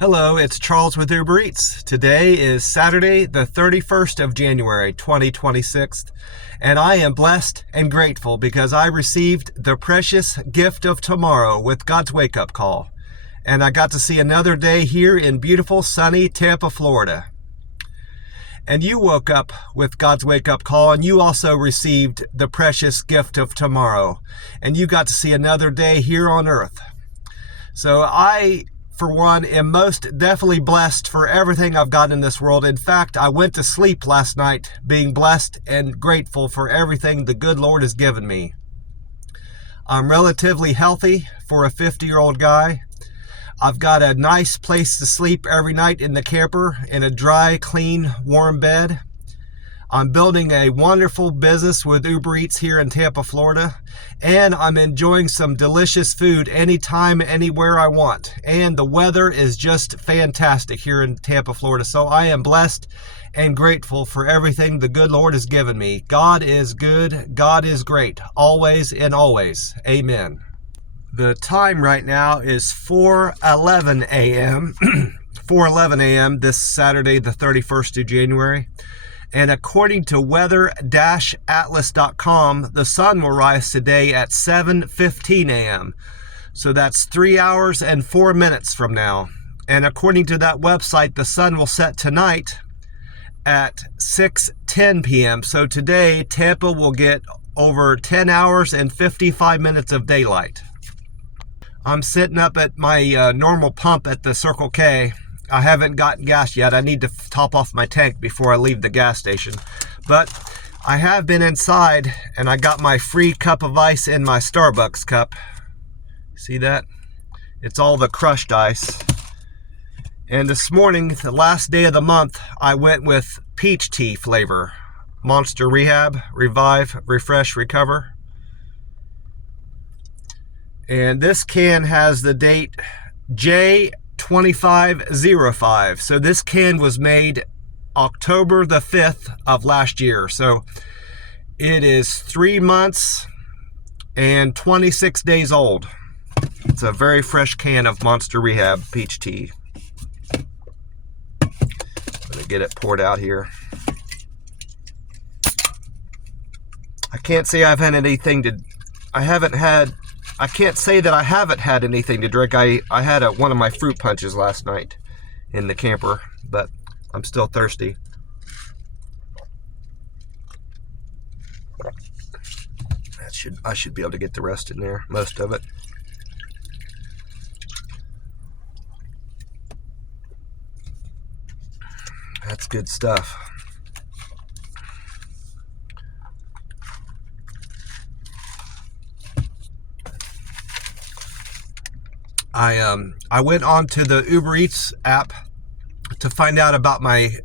Hello, it's Charles with Uber Eats. Today is Saturday, the 31st of January, 2026, and I am blessed and grateful because I received the precious gift of tomorrow with God's wake-up call, and I got to see another day here in beautiful, sunny Tampa, Florida. And you woke up with God's wake-up call, and you also received the precious gift of tomorrow, and you got to see another day here on earth. So I, for one, am most definitely blessed for everything I've got in this world. In fact, I went to sleep last night being blessed and grateful for everything the good Lord has given me. I'm relatively healthy for a 50-year-old guy. I've got a nice place to sleep every night in the camper in a dry, clean, warm bed. I'm building a wonderful business with Uber Eats here in Tampa, Florida, and I'm enjoying some delicious food anytime, anywhere I want. And the weather is just fantastic here in Tampa, Florida. So I am blessed and grateful for everything the good Lord has given me. God is good. God is great. Always and always. Amen. The time right now is 4:11 a.m. 4:11 a.m. this Saturday, the 31st of January. And according to weather-atlas.com, the sun will rise today at 7:15 a.m. So that's 3 hours and 4 minutes from now. And according to that website, the sun will set tonight at 6:10 p.m. So today, Tampa will get over 10 hours and 55 minutes of daylight. I'm sitting up at my normal pump at the Circle K. I haven't gotten gas yet. I need to top off my tank before I leave the gas station. But I have been inside and I got my free cup of ice in my Starbucks cup. See that? It's all the crushed ice. And this morning, the last day of the month, I went with peach tea flavor. Monster Rehab, Revive, Refresh, Recover. And this can has the date J2505. So this can was made October the 5th of last year. So it is 3 months and 26 days old. It's a very fresh can of Monster Rehab peach tea. I'm gonna get it poured out here. I can't say I've had anything to, I can't say that I haven't had anything to drink. I had one of my fruit punches last night in the camper, but I'm still thirsty. I should be able to get the rest in there, most of it. That's good stuff. I went on to the Uber Eats app to find out about my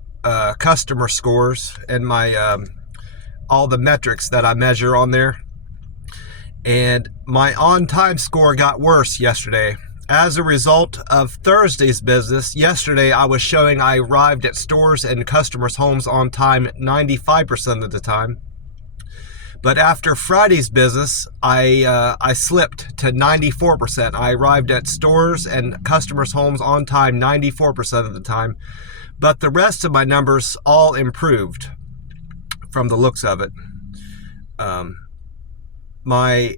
customer scores and my all the metrics that I measure on there. And my on-time score got worse yesterday. As a result of Thursday's business, yesterday I was showing I arrived at stores and customers' homes on time 95% of the time. But after Friday's business, I slipped to 94%. I arrived at stores and customers' homes on time 94% of the time. But the rest of my numbers all improved from the looks of it. My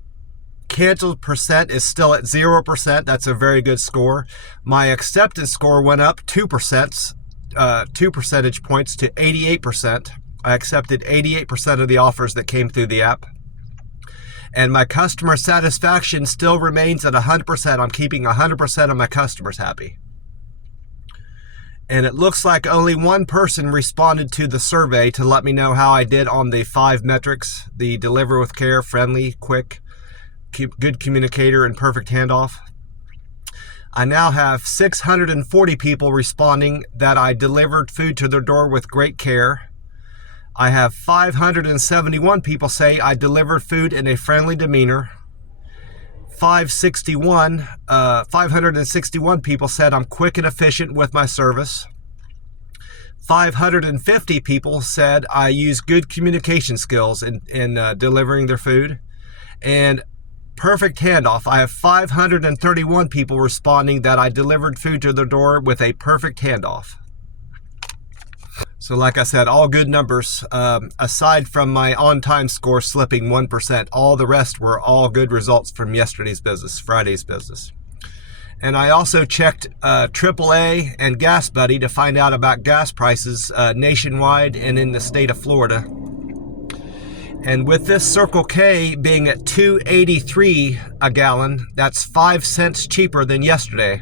canceled percent is still at 0%. That's a very good score. My acceptance score went up 2%, 2 percentage points to 88%. I accepted 88% of the offers that came through the app. And my customer satisfaction still remains at 100%. I'm keeping 100% of my customers happy. And it looks like only one person responded to the survey to let me know how I did on the 5 metrics: the deliver with care, friendly, quick, good communicator, and perfect handoff. I now have 640 people responding that I delivered food to their door with great care. I have 571 people say I delivered food in a friendly demeanor. 561 people said I'm quick and efficient with my service. 550 people said I use good communication skills in delivering their food. And perfect handoff. I have 531 people responding that I delivered food to their door with a perfect handoff. So like I said, all good numbers, aside from my on-time score slipping 1%. All the rest were all good results from yesterday's business, Friday's business. And I also checked AAA and Gas Buddy to find out about gas prices nationwide and in the state of Florida. And with this Circle K being at $2.83 a gallon, that's 5 cents cheaper than yesterday.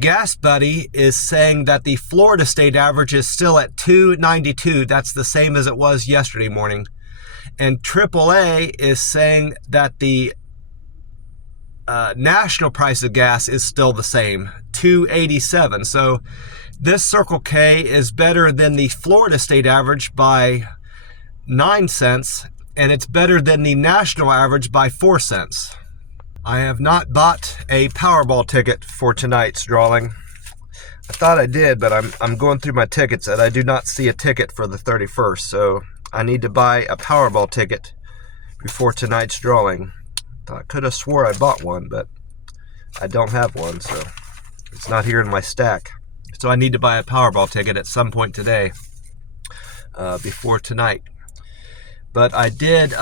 Gas Buddy is saying that the Florida state average is still at $2.92. That's the same as it was yesterday morning. And AAA is saying that the national price of gas is still the same, $2.87. So this Circle K is better than the Florida state average by 9 cents, and it's better than the national average by 4 cents. I have not bought a Powerball ticket for tonight's drawing. I thought I did, but I'm going through my tickets and I do not see a ticket for the 31st, so I need to buy a Powerball ticket before tonight's drawing. I could have swore I bought one, but I don't have one, so it's not here in my stack. So I need to buy a Powerball ticket at some point today, before tonight. But I did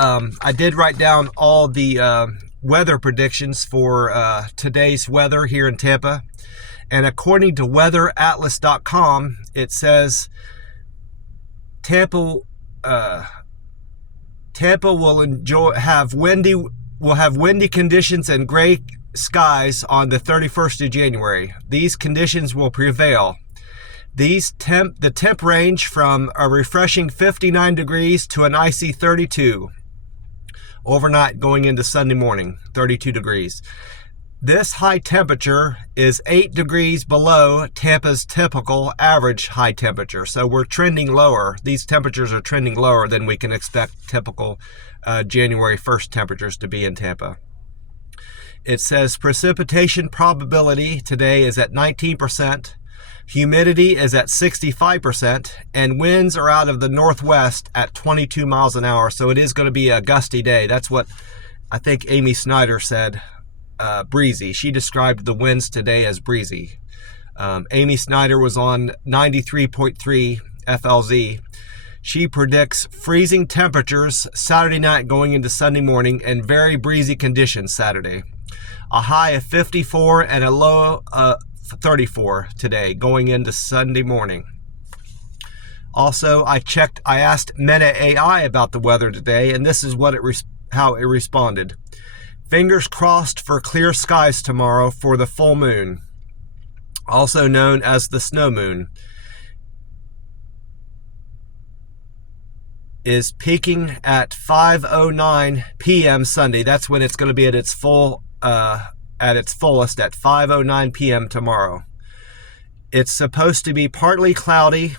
write down all the weather predictions for today's weather here in Tampa. And according to weatheratlas.com, it says Tampa will have windy conditions and gray skies on the 31st of January. These conditions will prevail. The temp range from a refreshing 59 degrees to an icy 32. Overnight going into Sunday morning, 32 degrees. This high temperature is 8 degrees below Tampa's typical average high temperature. So we're trending lower. These temperatures are trending lower than we can expect typical January 1st temperatures to be in Tampa. It says precipitation probability today is at 19%. Humidity is at 65%, and winds are out of the northwest at 22 miles an hour. So it is going to be a gusty day. That's what I think Amy Snyder said, breezy. She described the winds today as breezy. Amy Snyder was on 93.3 FLZ. She predicts freezing temperatures Saturday night going into Sunday morning and very breezy conditions Saturday. A high of 54 and a low 34 today going into Sunday morning. Also, I asked Meta AI about the weather today, and this is what how it responded. Fingers crossed for clear skies tomorrow for the full moon, also known as the snow moon, is peaking at 5:09 p.m. Sunday. That's when it's going to be at its fullest at 5:09 p.m. tomorrow. It's supposed to be partly cloudy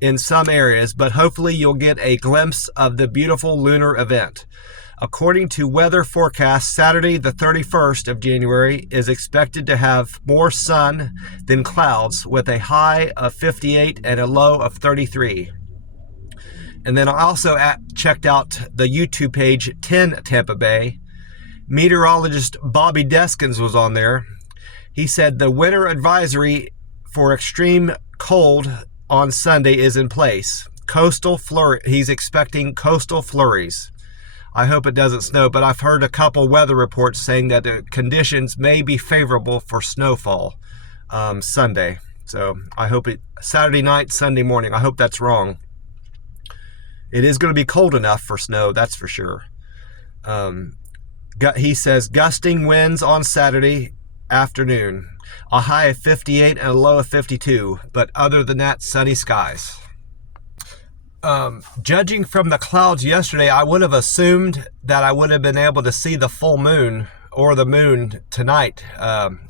in some areas, but hopefully you'll get a glimpse of the beautiful lunar event. According to weather forecast, Saturday the 31st of January is expected to have more sun than clouds with a high of 58 and a low of 33. And then I also checked out the YouTube page 10 Tampa Bay. Meteorologist Bobby Deskins was on there. He said the winter advisory for extreme cold on Sunday is in place. He's expecting coastal flurries. I hope it doesn't snow, but I've heard a couple weather reports saying that the conditions may be favorable for snowfall Sunday. So I hope Saturday night, Sunday morning. I hope that's wrong. It is going to be cold enough for snow, that's for sure. He says gusting winds on Saturday afternoon. A high of 58 and a low of 52. But other than that, sunny skies. Judging from the clouds yesterday, I would have assumed that I would have been able to see the full moon or the moon tonight,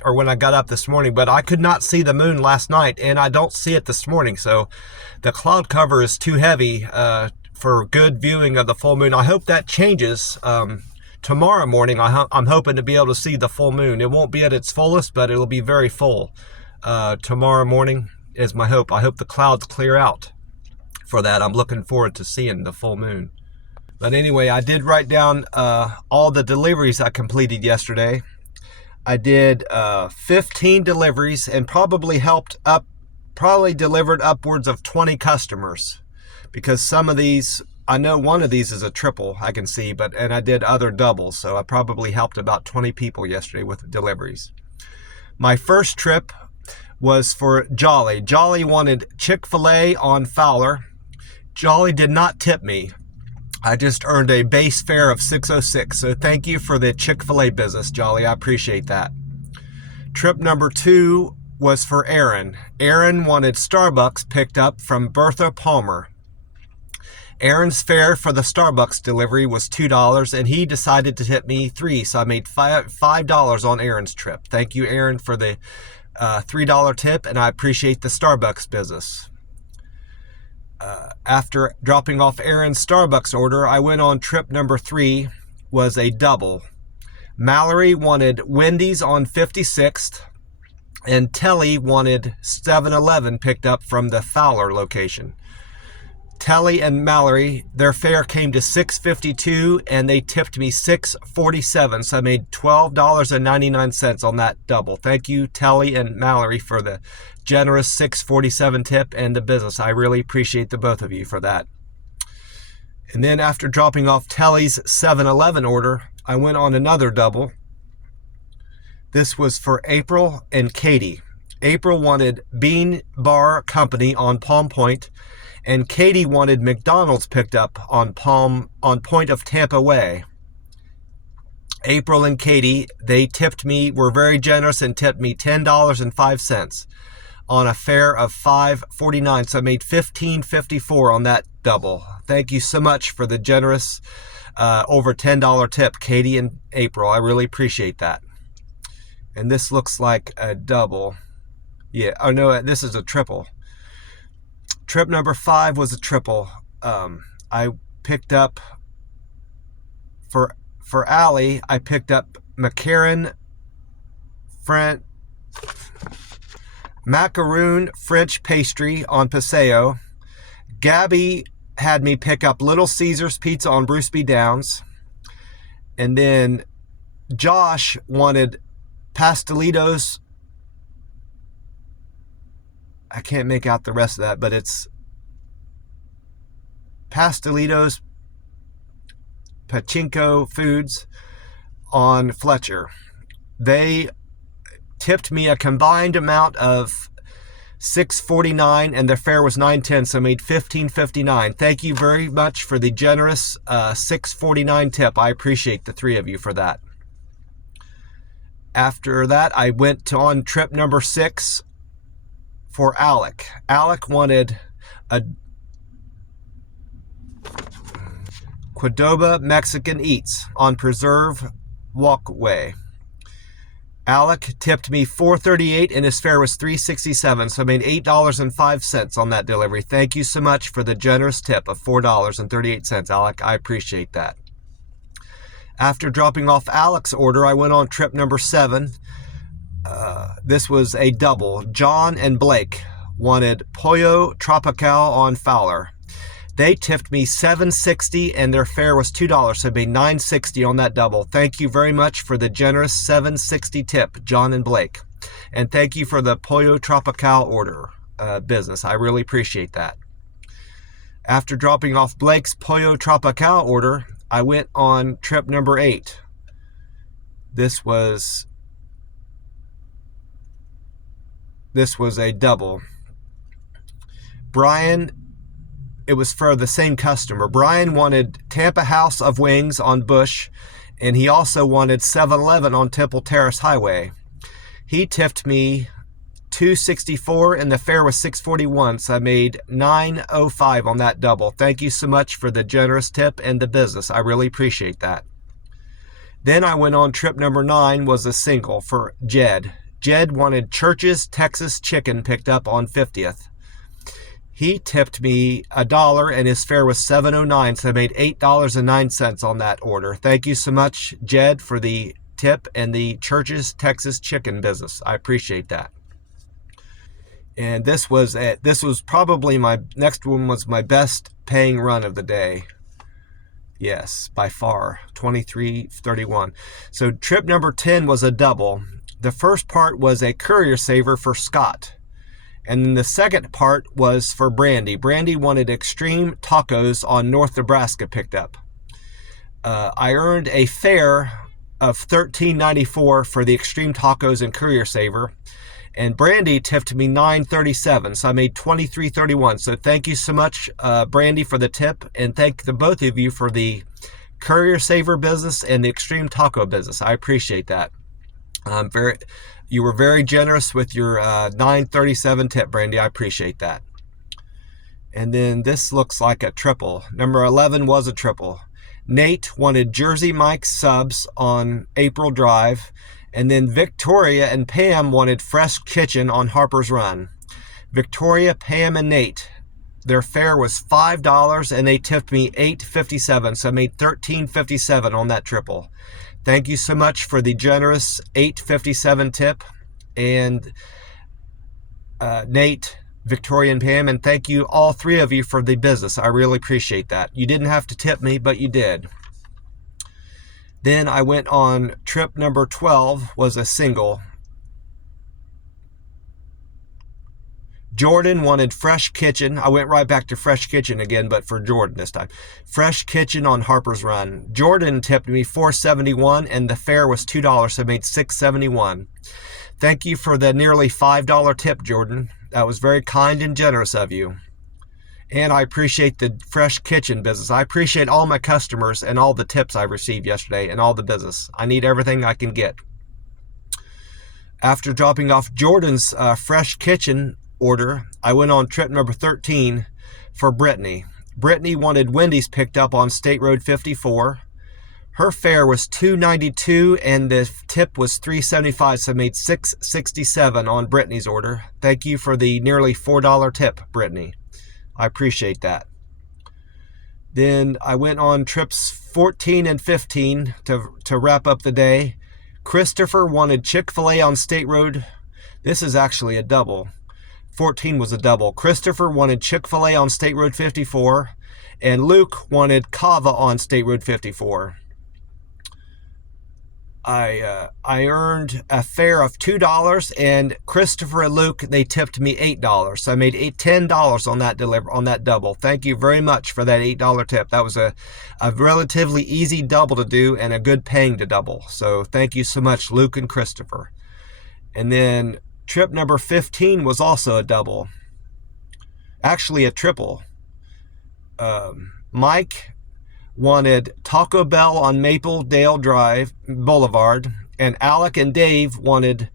or when I got up this morning, but I could not see the moon last night, and I don't see it this morning, so the cloud cover is too heavy for good viewing of the full moon. I hope that changes tomorrow morning. I'm hoping to be able to see the full moon. It won't be at its fullest, but it'll be very full. Tomorrow morning is my hope. I hope the clouds clear out for that. I'm looking forward to seeing the full moon. But anyway, I did write down all the deliveries I completed yesterday. I did 15 deliveries and probably delivered upwards of 20 customers, because some of these, I know one of these is a triple, I can see, and I did other doubles, so I probably helped about 20 people yesterday with deliveries. My first trip was for Jolly. Jolly wanted Chick-fil-A on Fowler. Jolly did not tip me. I just earned a base fare of $6.06, so thank you for the Chick-fil-A business, Jolly. I appreciate that. Trip number 2 was for Aaron. Aaron wanted Starbucks picked up from Bertha Palmer. Aaron's fare for the Starbucks delivery was $2, and he decided to tip me $3, so I made $5 on Aaron's trip. Thank you, Aaron, for the $3 tip, and I appreciate the Starbucks business. After dropping off Aaron's Starbucks order, I went on trip number 3, was a double. Mallory wanted Wendy's on 56th, and Telly wanted 7-Eleven picked up from the Fowler location. Telly and Mallory, their fare came to $6.52, and they tipped me $6.47, so I made $12.99 on that double. Thank you, Telly and Mallory, for the generous $6.47 tip and the business. I really appreciate the both of you for that. And then after dropping off Telly's 7-Eleven order, I went on another double. This was for April and Katie. April wanted Bean Bar Company on Palm Point, and Katie wanted McDonald's picked up on Point of Tampa Way. April and Katie, they were very generous and tipped me $10.05 on a fare of $5.49, so I made $15.54 on that double. Thank you so much for the generous over $10 tip, Katie and April. I really appreciate that. And this looks like a double. Yeah, oh no, this is a triple. Trip number 5 was a triple. I picked up, for Allie, I picked up macaroon French pastry on Paseo. Gabby had me pick up Little Caesars pizza on Bruce B. Downs. And then Josh wanted Pastelitos. I can't make out the rest of that, but it's Pastelitos Pachinko Foods on Fletcher. They tipped me a combined amount of $6.49, and their fare was $9.10, so I made $15.59. Thank you very much for the generous $6.49 tip. I appreciate the three of you for that. After that, I went on trip number 6 for Alec. Alec wanted a Qdoba Mexican Eats on Preserve Walkway. Alec tipped me $4.38 and his fare was $3.67, so I made $8.05 on that delivery. Thank you so much for the generous tip of $4.38, Alec. I appreciate that. After dropping off Alec's order, I went on trip number 7. This was a double. John and Blake wanted Pollo Tropical on Fowler. They tipped me $7.60 and their fare was $2, so I made $9.60 on that double. Thank you very much for the generous $7.60 tip, John and Blake. And thank you for the Pollo Tropical order business. I really appreciate that. After dropping off Blake's Pollo Tropical order, I went on trip number 8. This was a double. Brian, it was for the same customer. Brian wanted Tampa House of Wings on Bush, and he also wanted 7-Eleven on Temple Terrace Highway. He tipped me $2.64 and the fare was $6.41, so I made $9.05 on that double. Thank you so much for the generous tip and the business. I really appreciate that. Then I went on trip number 9, was a single for Jed. Jed wanted Church's Texas Chicken picked up on 50th. He tipped me $1 and his fare was $7.09, so I made $8.09 on that order. Thank you so much, Jed, for the tip and the Church's Texas Chicken business. I appreciate that. And this was probably my next one was my best paying run of the day. Yes, by far, 23.31. So trip number 10 was a double. The first part was a courier saver for Scott. And then the second part was for Brandy. Brandy wanted Extreme Tacos on North Nebraska picked up. I earned a fare of $13.94 for the Extreme Tacos and Courier Saver. And Brandy tipped me $9.37, so I made $23.31. So thank you so much, Brandy, for the tip, and thank the both of you for the Courier Saver business and the Extreme Taco business. I appreciate that. You were very generous with your $9.37 tip, Brandy. I appreciate that. And then this looks like a triple. Number 11 was a triple. Nate wanted Jersey Mike's subs on April Drive. And then Victoria and Pam wanted Fresh Kitchen on Harper's Run. Victoria, Pam, and Nate, their fare was $5 and they tipped me $8.57. So I made $13.57 on that triple. Thank you so much for the generous $8.57 tip. And Nate, Victoria, and Pam, and thank you all three of you for the business. I really appreciate that. You didn't have to tip me, but you did. Then I went on trip number 12, was a single. Jordan wanted Fresh Kitchen. I went right back to Fresh Kitchen again, but for Jordan this time. Fresh Kitchen on Harper's Run. Jordan tipped me $4.71 and the fare was $2, so I made $6.71. Thank you for the nearly $5 tip, Jordan. That was very kind and generous of you. And I appreciate the Fresh Kitchen business. I appreciate all my customers and all the tips I received yesterday and all the business. I need everything I can get. After dropping off Jordan's Fresh Kitchen order, I went on trip number 13 for Brittany. Brittany wanted Wendy's picked up on State Road 54. Her fare was $2.92 and the tip was $3.75, so I made $6.67 on Brittany's order. Thank you for the nearly $4 tip, Brittany. I appreciate that. Then I went on trips 14 and 15 to wrap up the day. Christopher wanted Chick-fil-A on State Road. This is actually a double. 14 was a double. Christopher wanted Chick-fil-A on State Road 54, and Luke wanted Cava on State Road 54. I earned a fare of $2, and Christopher and Luke, they tipped me $8. So I made $10 on that double. Thank you very much for that $8 tip. That was a relatively easy double to do and a good paying to double. So thank you so much, Luke and Christopher. And then trip number 15 was also a double. Actually a triple. Mike wanted Taco Bell on Maple Dale Drive Boulevard, and Alec and Dave wanted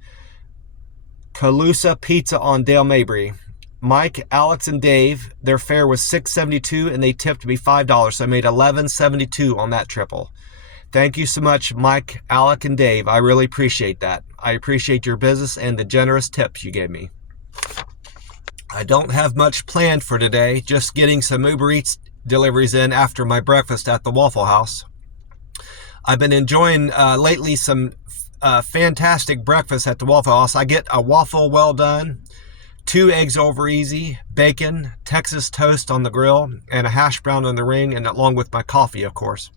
Calusa Pizza on Dale Mabry. Mike, Alex, and Dave, their fare was $6.72 and they tipped me $5, so I made $11.72 on that triple. Thank you so much, Mike, Alec, and Dave. I really appreciate that. I appreciate your business and the generous tips you gave me. I don't have much planned for today, just getting some Uber Eats deliveries in after my breakfast at the Waffle House. I've been enjoying lately some fantastic breakfast at the Waffle House. I get a waffle well done, 2 eggs over easy, bacon, Texas toast on the grill, and a hash brown on the ring, and along with my coffee, of course.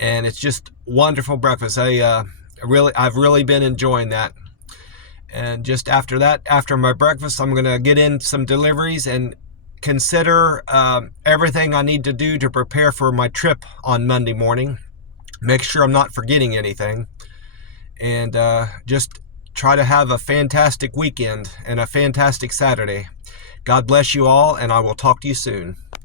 And it's just wonderful breakfast. I've really been enjoying that. And just after that, after my breakfast, I'm gonna get in some deliveries and consider everything I need to do to prepare for my trip on Monday morning. Make sure I'm not forgetting anything. And just try to have a fantastic weekend and a fantastic Saturday. God bless you all, and I will talk to you soon.